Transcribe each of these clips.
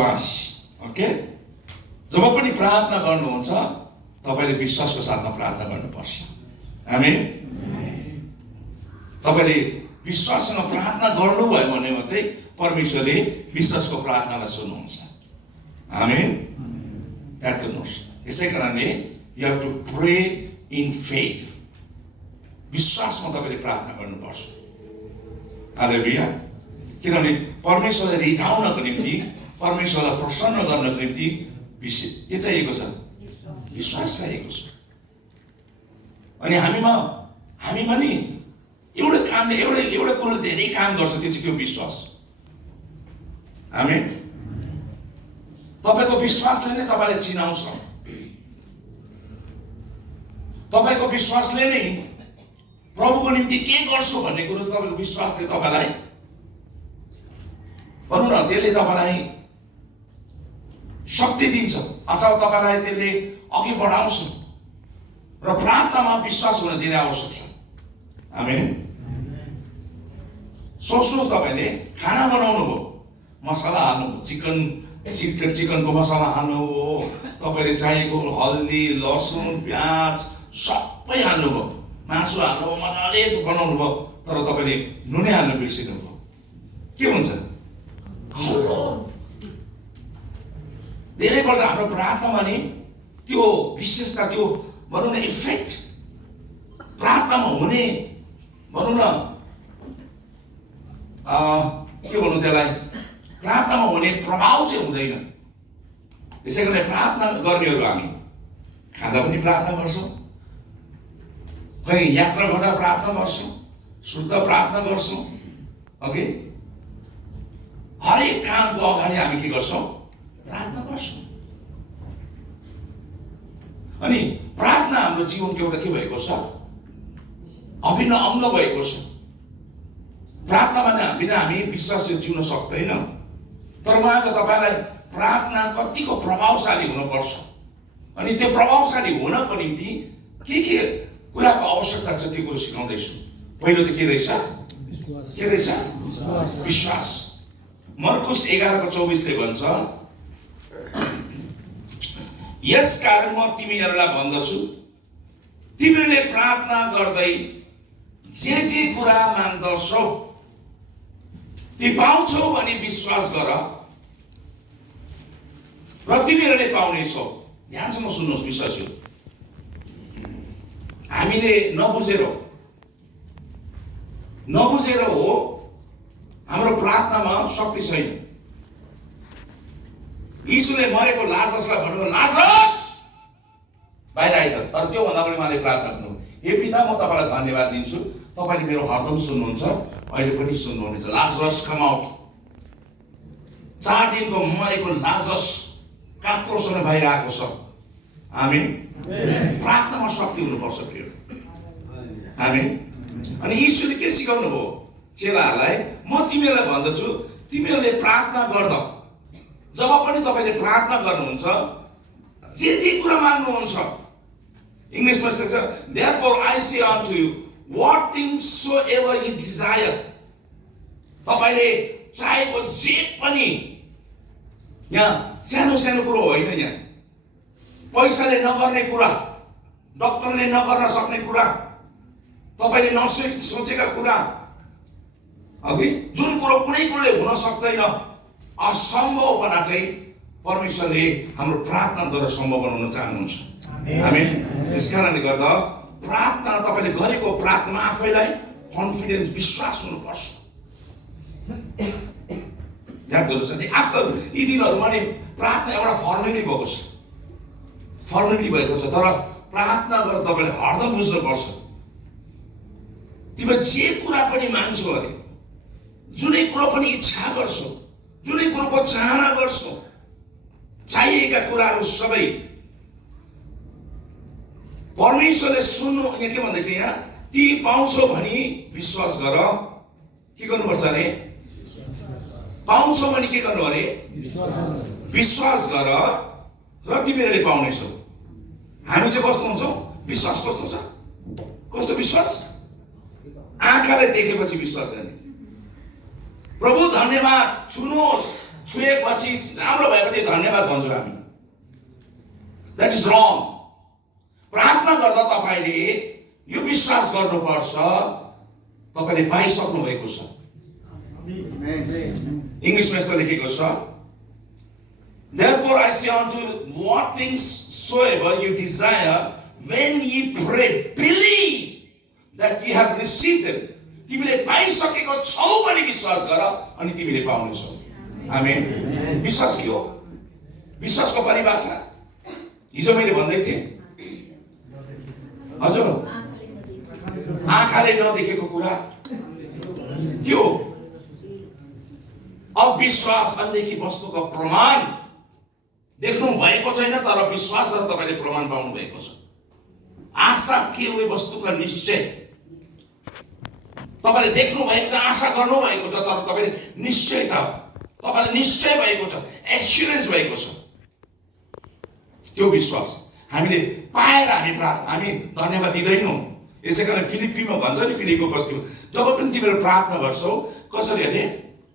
Okay, जब पनि प्रार्थना गर्नुहुन्छ तपाईले विश्वासको साथमा प्रार्थना गर्नुपर्छ। आमेन। तपाईले विश्वाससँग प्रार्थना गर्नुभयो भने मात्रै परमेश्वरले विश्वासको प्रार्थनालाई सुन्नुहुन्छ। आमेन। याद गर्नुहोस्, यसै कारणले you have to pray in faith. विश्वासमा तपाईले प्रार्थना गर्नुपर्छ। हालेलुया। किनभने परमेश्वरलाई रिझाउनको निम्ति, परमेश्वरलाई प्रसन्न गर्नको निम्ति के चाहिएको छ? विश्वास चाहिएको छ। अनि हामीमा नि एउटा कामले एउटा कुरोले धेरै काम गर्छ, त्यो चाहिँ के हो? विश्वास। आमेन। तपाईको विश्वासले नै तपाईलाई चिनाउँछ। तपाईको विश्वासले नै प्रभुको निम्ति के गर्छु भन्ने कुरो तपाईको विश्वासले तपाईलाई भनौँ न, त्यसले तपाईलाई शक्ति दिन्छ अथवा तपाईलाई त्यसले अघि बढाउँछ। र प्रार्थनामा विश्वास हुन धेरै आवश्यक छ। आमेन। सोच्नुहोस्, तपाईले खाना बनाउनु भयो, मसला हाल्नु, चिकनको मसला हाल्नु हो, तपाईले चाहिएको हल्दी, लसुन, प्याज सबै हाल्नुभयो, मासु हाल्नु, मजाले बनाउनु भयो, तर तपाईले नुनै हाल्नु बिर्सिनु भयो, के हुन्छ? धेरैपल्ट हाम्रो प्रार्थनामा नि त्यो विशेषता, त्यो भनौँ न इफेक्ट, प्रार्थनामा हुने भनौँ न के भन्नु त्यसलाई, प्रार्थनामा हुने प्रभाव चाहिँ हुँदैन। यसै कारण प्रार्थना गर्नेहरू हामी खाँदा पनि प्रार्थना गर्छौँ, कहीँ यात्रा गर्दा प्रार्थना गर्छौँ, शुद्ध प्रार्थना गर्छौँ। ओके, हरेक कामको अगाडि हामी के गर्छौँ? प्रार्थना गर्छौँ। अनि प्रार्थना हाम्रो जीवनको एउटा के भएको छ? अभिन्न अङ्ग भएको छ। प्रार्थना बिना हामी विश्वास जिउन सक्दैन। तर म आज तपाईलाई प्रार्थना कतिको प्रभावशाली हुनुपर्छ, अनि त्यो प्रभावशाली हुनको निम्ति के कुराको आवश्यकता छ त्यो कुरो सिकाउँदैछु। पहिलो त के रहेछ? के रहेछ? विश्वास। मर्कुस 11:24 भन्छ, यस कारण म तिमीहरूलाई भन्दछु, तिमीहरूले प्रार्थना गर्दै जे कुरा माग्दछौ ती पाउँछौ भनी विश्वास गर र तिमीहरूले पाउनेछौ। ध्यानसँग सुन्नुहोस् विश्वासी, हामीले नबुझेर हो हाम्रो प्रार्थनामा शक्ति छैन। यीशुले मरेको लाजरसलाई भन्नुभयो, लाजरस बाहिर आइज। तर त्योभन्दा पनि उहाँले प्रार्थना गर्नु, हे पिता, म तपाईँलाई धन्यवाद दिन्छु, तपाईँले मेरो हरदम सुन्नुहुन्छ, अहिले पनि सुन्नुहुनेछ। Lazarus come out. 4 दिनको मरेको लाजरस कात्रोसँग बाहिर आएको छ। आमेन। प्रार्थनामा शक्ति हुनुपर्छ प्रिय। आमेन। अनि यीशुले के सिकाउनु भयो चेलाहरूलाई? म तिमीहरूलाई भन्दछु, तिमीहरूले प्रार्थना गर्दा, जब पनि तपाईले प्रार्थना गर्नुहुन्छ, जे कुरा माग्नुहुन्छ, इङ्ग्लिसमा यस्तो छ, therefore I say unto you, what things soever you desire, तपाईले चाहेको जे पनि, यहाँ सानो सानो कुरो होइन, यहाँ पैसाले नगर्ने कुरा, डक्टरले नगर्न सक्ने कुरा, तपाईले नसोचेका कुरा, अघि जुन कुरो कुनै कुरोले हुन सक्दैन, असम्भवपना चाहिँ परमेश्वरले हाम्रो प्रार्थनाद्वारा सम्भव बनाउन चाहनुहुन्छ। आमेन। यसकारणले गर्दा प्रार्थना, तपाईले गरेको प्रार्थना आफैलाई कन्फिडेन्स, विश्वास हुनुपर्छ। याद गर्नुहोस्, आजकल यी दिनहरूमा नि प्रार्थना एउटा फर्मेलिटी भएको छ, तर प्रार्थना गरेर तपाईँले हरदम बुझ्नुपर्छ, तिमीले जे कुरा पनि मान्छौ अरे, जुनै कुरो पनि इच्छा गर्छौ, जुनै कुरोको चाहना गर्छौ, चाहिएका कुराहरू सबै परमेश्वरले सुन्नु। यहाँ के भन्दैछ? यहाँ ती पाउँछौ भनी विश्वास गर। के गर्नुपर्छ अरे? पाउँछौ भने के गर्नु अरे? विश्वास गर र तिमीहरूले पाउनेछौ। हामी चाहिँ कस्तो हुन्छौँ? विश्वास कस्तो छ? कस्तो विश्वास? आँखाले देखेपछि विश्वास गर्ने। प्रभु धन्यवाद, छुनुहोस्, छुएपछि राम्रो भएपछि धन्यवाद भन्छौँ हामी। द्याट इज रङ। प्रार्थना गर्दा तपाईँले यो विश्वास गर्नुपर्छ तपाईँले पाइसक्नु भएको छ। इङ्ग्लिसमा यस्तो लेखेको छ, Therefore I say unto you, what things soever you desire, when ye pray, believe that ye have received them. तिमीले पाइसकेको छौ भने विश्वास गर अनि तिमीले पाउनेछौ। आमेन। विश्वास के हो? विश्वासको परिभाषा हिजो मैले भन्दै थिएँ। हजुर, आँखाले नदेखेको कुरा के हो? अविश्वास अनदेखि वस्तुको प्रमाण देख्नु भएको छैन, तर विश्वास गरेर तपाईँले प्रमाण पाउनु भएको छ। आशा के हो? वस्तुको निश्चय। तपाईँले देख्नु भएको छ, आशा गर्नु भएको छ, तर तपाईँले निश्चय त तपाईँले निश्चय भएको छ, एक्सपिरियन्स भएको छ। त्यो विश्वास हामीले पाएर हामी धन्यवाद दिँदैनौँ। यसै कारण फिलिप्पीमा भन्छ नि, फिलिपको बस्तीमा जब पनि तिमीहरू प्रार्थना गर्छौ, कसरी अरे?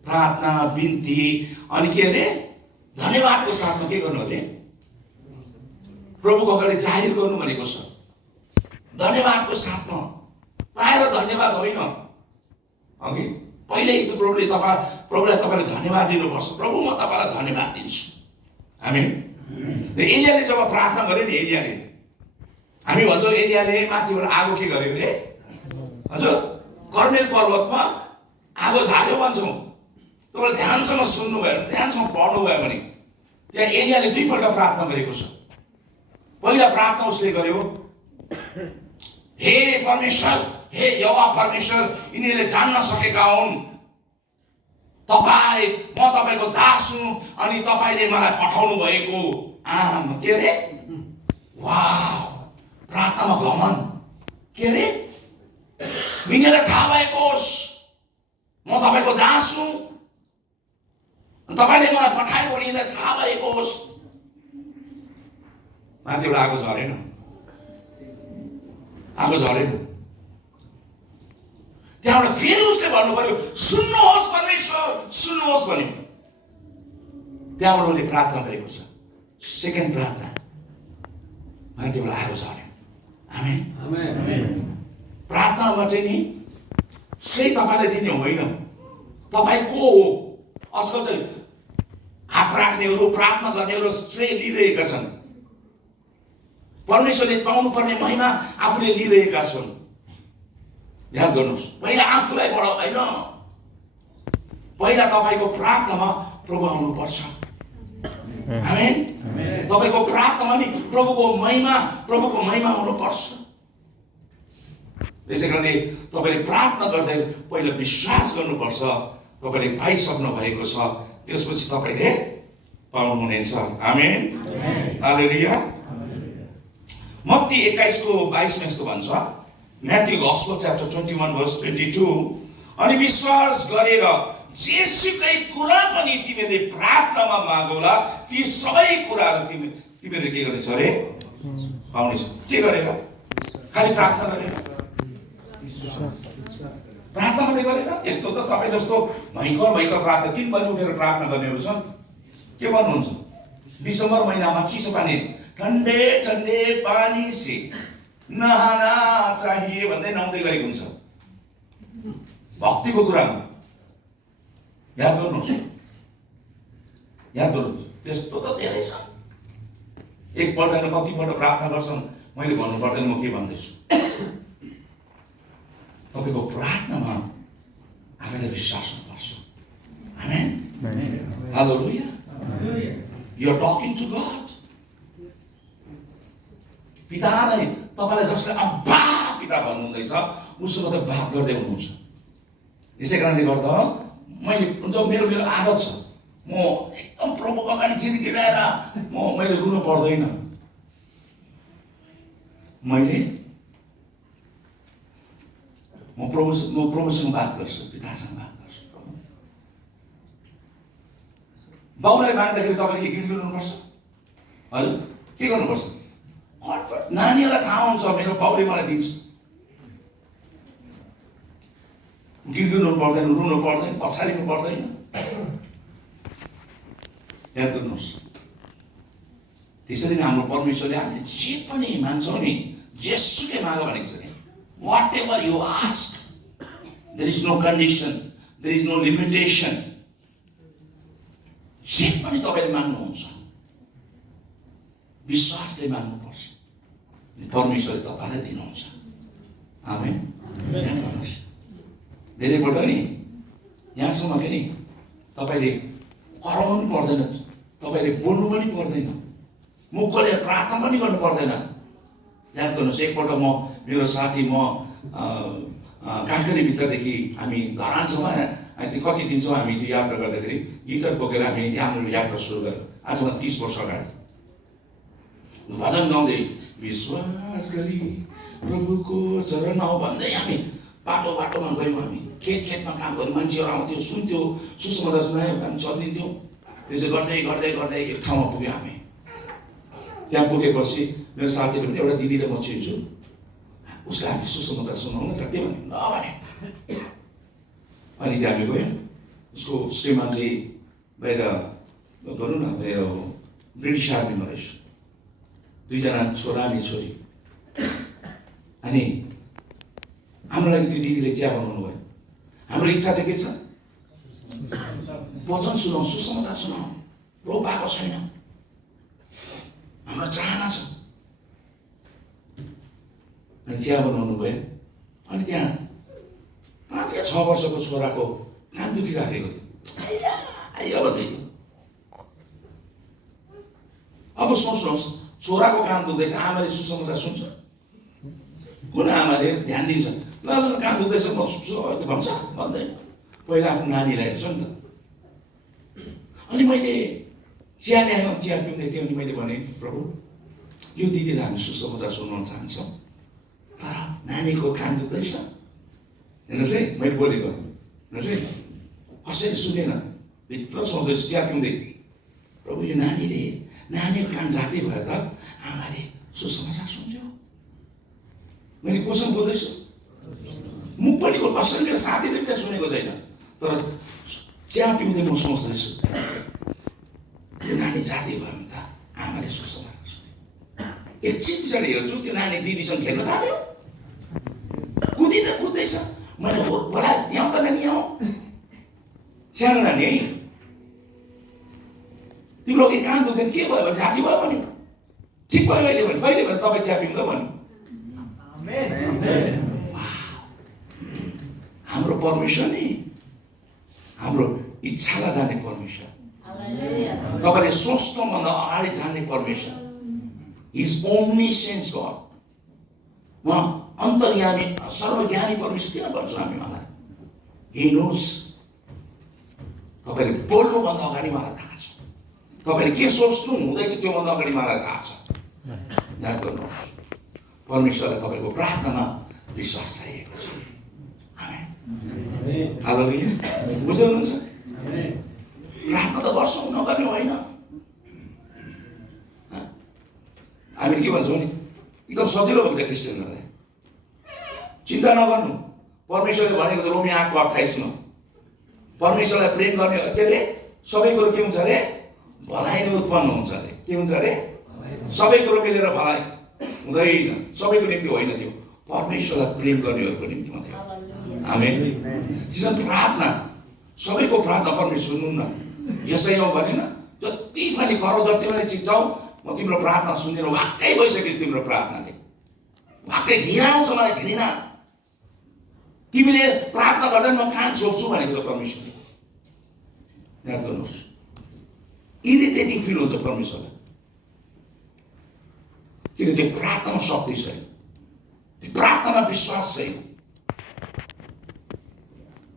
प्रार्थना, बिन्ती अनि के अरे? धन्यवादको साथमा के गर्नु अरे? प्रभुको अगाडि जाहिर गर्नु भनेको छ। धन्यवादको साथमा, पाएर धन्यवाद होइन। अघि पहिल्यै त प्रभुलाई तपाईँले धन्यवाद दिनुपर्छ। प्रभु म तपाईँलाई धन्यवाद दिन्छु। आमेन। एलियाले जब प्रार्थना गर्यो नि, एलियाले हामी भन्छौँ एलियाले माथिबाट आगो के गर्यो अरे? हजुर, कर्मेल पर्वतमा आगो झार्यो भन्छौँ। तपाईँले ध्यानसँग सुन्नुभयो, ध्यानसँग पढ्नुभयो भने त्यहाँ एलियाले दुईपल्ट प्रार्थना गरेको छ। पहिला प्रार्थना उसले गर्यो, हे परमेश्वर, हे यहोवा परमेश्वर, यिनीहरूले जान्न सकेका हुन् तपाईँ, म तपाईँको दास हुँ अनि तपाईँले मलाई पठाउनु भएको। के अरे? वाह, प्रार्थनामा घमन। के अरे? यिनीहरूलाई थाहा भएको होस् म तपाईँको दास हुँ, तपाईँले मलाई पठाएको, यिनीहरूलाई थाहा भएको होस्। माथिबाट आगो झरेन, आगो झरेन। त्यहाँबाट फेरि उसले भन्नु पर्यो, सुन्नुहोस् परमेश्वर, सुन्नुहोस् भन्यो। त्यहाँबाट उसले प्रार्थना गरेको छ, सेकेन्ड प्रार्थना, माथिबाट आगो झर्यो। आमेन। प्रार्थनामा चाहिँ नि सही तपाईँले दिने होइन, तपाईँ को हो? आजकल चाहिँ हात राख्नेहरू, प्रार्थना गर्नेहरू श्रेय लिइरहेका छन्। परमेश्वरले पाउनुपर्ने महिमा आफूले लिइरहेका छन्। याद गर्नुहोस्, पहिला आफूलाई बढाउ होइन, पहिला तपाईँको प्रार्थनामा प्रभु आउनुपर्छ। आमेन। तपाईँको प्रार्थनामा नि प्रभुको महिमा आउनुपर्छ। यसै कारणले तपाईँले प्रार्थना गर्दै पहिला विश्वास गर्नुपर्छ तपाईँले पाइसक्नु भएको छ, त्यसपछि तपाईँले पाउनुहुनेछ। आमेन। हालेलुया। मत्ती 21:22 मा यस्तो भन्छ, म्याथ्यू गस्पेल च्याप्टर 21 verse 22, अनि विश्वास गरेर जेसुकै कुरा पनि तिमीले प्रार्थनामा मागौला, ती सबै कुराहरू तिमीले के गर्नेछ अरे? पाउनेछ। के गरेर? खालि प्रार्थना गरेर, प्रार्थना मात्रै गरेर। यस्तो त तपाईँ जस्तो भयङ्कर प्रार्थना 3 बजी उठेर प्रार्थना गर्नेहरू छन्। के भन्नुहुन्छ? डिसेम्बर महिनामा चिसो पानी, ठन्डे ठन्डे पानी से नहाना चाहिए भन्दै नुहाउँदै गरेको हुन्छ भक्तिको कुरामा। याद गर्नुहोस्, त्यस्तो त धेरै छ। एकपल्ट कतिपल्ट प्रार्थना गर्छन्, मैले भन्नु पर्दैन, म के भन्दैछु। तपाईँको प्रार्थनामा आफैलाई विश्वास हुनुपर्छ। आमेन। हालेलुया। You are talking to God. पितालाई, तपाईँलाई जसले अब्बा पिता भन्नुहुँदैछ उसँग त बात गर्दै हुनुहुन्छ। यसै कारणले गर्दा मेरो आदत छ, म एकदम प्रभुको अगाडि गिराएर मैले रुनु पर्दैन। म प्रभुसँग बात गर्छु, पितासँग बात गर्छु। बाउलाई माग्दाखेरि तपाईँले के गर्नुपर्छ? हजुर, के गर्नुपर्छ? कन्फर्ट। नानीहरूलाई थाहा हुन्छ मेरो बाउले मलाई दिन्छ। गिर्नु पर्दैन, रुनु पर्दैन, पछारिनु पर्दैन। याद गर्नुहोस्। त्यसरी नै हाम्रो परमेश्वरले हामीले जे पनि मान्छौँ नि, जेसुकै माग भनेको छ नि, whatever you ask, there is no condition, there is no limitation. जे पनि तपाईँले माग्नुहुन्छ विश्वासले माग्नुपर्छ, परमेश्वरले तपाईँलाई दिनुहुन्छ। आमेन। याद गर्नुहोस्, धेरैपल्ट नि यहाँसम्म कि नि तपाईँले कराउनु पनि पर्दैन, तपाईँले बोल्नु पनि पर्दैन, मुखले प्रार्थना पनि गर्नु पर्दैन। याद गर्नुहोस्, एकपल्ट म मेरो साथी म काँक्रेभित्रदेखि हामी धरानसम्म त्यो कति दिनसम्म हामी त्यो यात्रा गर्दाखेरि गिटार बोकेर हामी हाम्रो यात्रा सुरु गऱ्यौँ। आजभन्दा 30 वर्ष अगाडि भजन गाउँदै विश्वास गरी प्रभुको चरण भन्दै हामी बाटो बाटोमा गयौँ। हामी खेतमा काम गऱ्यौँ, मान्छेहरू आउँथ्यो, सुन्थ्यो, सुसमाचार सुनायो, हामी चलिदिन्थ्यौँ। त्यसो गर्दै गर्दै गर्दै एक ठाउँमा पुग्यौँ। हामी त्यहाँ पुगेपछि मेरो साथीले पनि एउटा दिदीले म चिन्छु, उसलाई हामी सुसमाचार सुनाउन सक्थ्यो भने ल भने। अनि त्यहाँ हामी गयौँ। उसको श्रीमान चाहिँ बाहिर भनौँ न ब्रिटिस आर्मीमा रहेछ, 2 जना छोरा अनि छोरी। अनि हाम्रो लागि त्यो दिदीले चिया बनाउनु भयो। हाम्रो इच्छा चाहिँ के छ? वचन सुनाऊ, सुसमाचार सुनाऊ, रोग भएको छैन, हाम्रो चाहना छ। अनि चिया बनाउनु भयो। अनि त्यहाँ 5 या 6 वर्षको छोराको कान दुखिराखेको थियो, आइया भन्दै थियो। अब सोच्नुहोस्, छोराको कान दुख्दैछ, आमाले सुसमाचार सुन्छ? कुन आमाले ध्यान दिन्छ? ल कान दुख्दैछ म भन्छ? भन्दैन। पहिला आफ्नो नानीलाई हेर्छ नि त। अनि मैले चिया ल्याएँ, चिया पिउँदै थिएँ। अनि मैले भने, प्रभु यो दिदीलाई हामी सुसमाचार सुनाउन चाहन्छौँ, तर नानीको कान दुख्दैछ। हेर्नुहोस् है, मैले बोलेको हेर्नुहोस् है, कसैले सुनेन, भित्र सोच्दैछु चिया पिउँदै, प्रभु यो नानीको कान जाँदै भयो त आमाले सुसमाचार सुन्थ्यो। मैले कोसँग बोल्दैछु? मुख पनि कसैले, मेरो साथीले पनि सुनेको छैन, तर चिया पिउँदै म सोच्दैछु यो नानी जाति भयो भने त आमाले सुसमाचार सुन्थ्यो। एकछिन पछाडि हेर्छु त्यो नानी दिदीसँग खेल्न थाल्यो, कुद्दैछ। मैले बोलाएँ, यहाँ त नानी आऊ, सानो नानी है, तिम्रो अघि कान दुख्दैन, के भयो भने जाति भयो भने ठिक भयो अहिले भने कहिले भने तपाईँ चिया पिउँदा भन्यो। हाम्रो परमेश्वर नि हाम्रो इच्छालाई जाने परमेश्वर, तपाईँले सोच्नुभन्दा अगाडि जान्ने परमेश्वर, इज ओम्निसेन्स गड। उहाँ अन्तर्यामी सर्वज्ञानी परमेश्वर किन भन्छौँ हामी उहाँलाई? He knows. तपाईँले बोल्नुभन्दा अगाडि उहाँलाई थाहा छ, तपाईँले के सोच्नु हुँदैछ त्योभन्दा अगाडि उहाँलाई थाहा छ। याद गर्नुहोस्, परमेश्वरलाई तपाईँको प्रार्थनामा विश्वास चाहिएको छ। हालेलुया, बुझ्दै हुनुहुन्छ? प्रार्थना त गर्छौँ, नगर्ने होइन। हामीले के भन्छौँ नि, एकदम सजिलो भएको छ क्रिस्चियनहरूलाई, चिन्ता नगर्नु। परमेश्वरले भनेको छ रोमी 8:28 परमेश्वरलाई प्रेम गर्ने के अरे सबै कुरो के हुन्छ अरे? भलाइ नै उत्पन्न हुन्छ अरे। के हुन्छ अरे? सबै कुरो मिलेर भलाइ हुँदैन, सबैको निम्ति होइन, त्यो परमेश्वरलाई प्रेम गर्नेहरूको निम्ति मात्रै। आमेन। त्यसैले प्रार्थना, सबैको प्रार्थना परमेश्वर सुन्नु न। यसै हो भनेन, जति पनि गरौ, जति पनि चिचाउ, म तिम्रो प्रार्थना सुन्दिनँ। वाक्कै भइसक्यो तिम्रो प्रार्थनाले, वाक्कै घृणा आउँछ मलाई, घृणा। तिमीले प्रार्थना गर्दा म कान छोप्छु भनेको छ परमेश्वरले। याद गर्नुहोस्, इरिटेटिङ फिल हुन्छ परमेश्वरलाई, किन? त्यो प्रार्थनामा शक्ति छैन, त्यो प्रार्थनामा विश्वास छैन।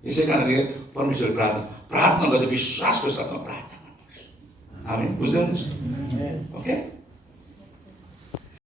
यसै कारणले परमेश्वर प्रार्थना गर्दा विश्वासको साथमा प्रार्थना गर्नुहोस्। हामी बुझ्दै हुनुहुन्छ? ओके।